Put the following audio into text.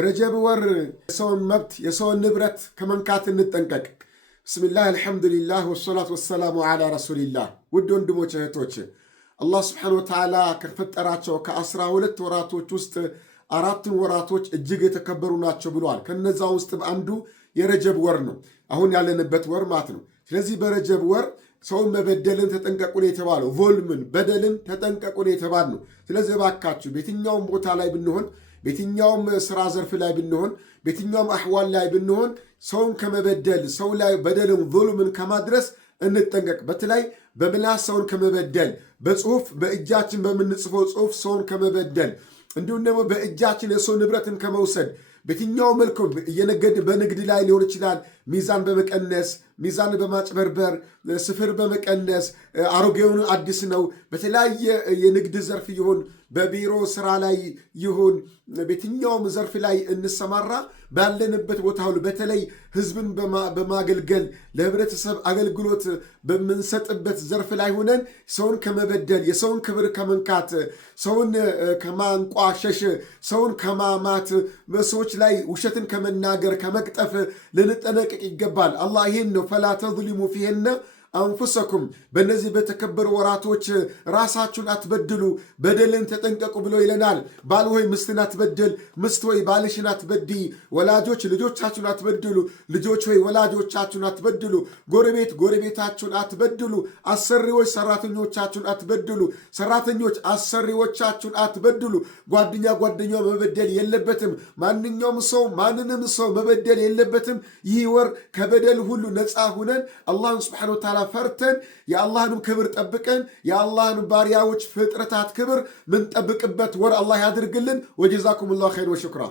ረጀብ ወር የሰውን መብት የሰውን ንብረት ከመንካት እንጠንቀቅ። ብስሚላህ አልሐምዱሊላህ ወሰላቱ ወሰላሙ ዓላ ረሱሊላህ። ውድ ወንድሞች እህቶች፣ አላህ ስብሓነሁ ወተዓላ ከፈጠራቸው ከ12 ወራቶች ውስጥ 4 ወራቶች እጅግ የተከበሩ ናቸው ብለዋል። ከነዛ ውስጥ አንዱ የረጀብ ወር ነው፣ አሁን ያለንበት ወር ማለት ነው። ስለዚህ በረጀብ ወር ሰውን መበደልን ተጠንቀቁን የተባለው፣ ቮልምን በደልን ተጠንቀቁን የተባል ነው። ስለዚህ እባካችሁ በየትኛውም ቦታ ላይ ብንሆን፣ በየትኛውም ስራ ዘርፍ ላይ ብንሆን፣ በየትኛውም አሕዋል ላይ ብንሆን ሰውን ከመበደል ሰው ላይ በደልን ቮልምን ከማድረስ እንጠንቀቅ። በተለይ በምላስ ሰውን ከመበደል፣ በጽሁፍ በእጃችን በምንጽፈው ጽሁፍ ሰውን ከመበደል፣ እንዲሁም ደግሞ በእጃችን የሰው ንብረትን ከመውሰድ በየትኛው መልኩ በንግድ ላይ ሊሆን ይችላል። ሚዛን በመቀነስ ሚዛን በማጭበርበር ስፍር በመቀነስ አሮጌውን አዲስ ነው። በተለያየ የንግድ ዘርፍ ይሁን በቢሮ ስራ ላይ ይሁን በየትኛውም ዘርፍ ላይ እንሰማራ ባለንበት ቦታ ሁሉ በተለይ ህዝብን በማገልገል ለህብረተሰብ አገልግሎት በምንሰጥበት ዘርፍ ላይ ሆነን ሰውን ከመበደል፣ የሰውን ክብር ከመንካት፣ ሰውን ከማንቋሸሽ፣ ሰውን ከማማት፣ በሰዎች ላይ ውሸትን ከመናገር ከመቅጠፍ ልንጠነቀቅ ይገባል። አላህ ይህን ነው ፈላ ተዝሊሙ ፊህነ አንፉሰኩም፣ በእነዚህ በተከበሩ ወራቶች ራሳችሁን አትበድሉ፣ በደልን ተጠንቀቁ ብሎ ይለናል። ባል ሆይ ምስትን አትበድል፣ ምስት ሆይ ባልሽን አትበድይ፣ ወላጆች ልጆቻችሁን አትበድሉ፣ ልጆች ሆይ ወላጆቻችሁን አትበድሉ፣ ጎረቤት ጎረቤታችሁን አትበድሉ፣ አሰሪዎች ሰራተኞቻችሁን አትበድሉ፣ ሰራተኞች አሰሪዎቻችሁን አትበድሉ። ጓደኛ ጓደኛው መበደል የለበትም። ማንኛውም ሰው ማንንም ሰው መበደል የለበትም። ይህ ወር ከበደል ሁሉ ነፃ ሁነን አላህን ሱብሓነሁ ወተዓላ ፈርተን የአላህንም ክብር ጠብቀን የአላህን ባሪያዎች ፍጥረታት ክብር ምንጠብቅበት ወር አላህ ያድርግልን። ወጀዛኩሙላሁ ኸይር ወሽክራ።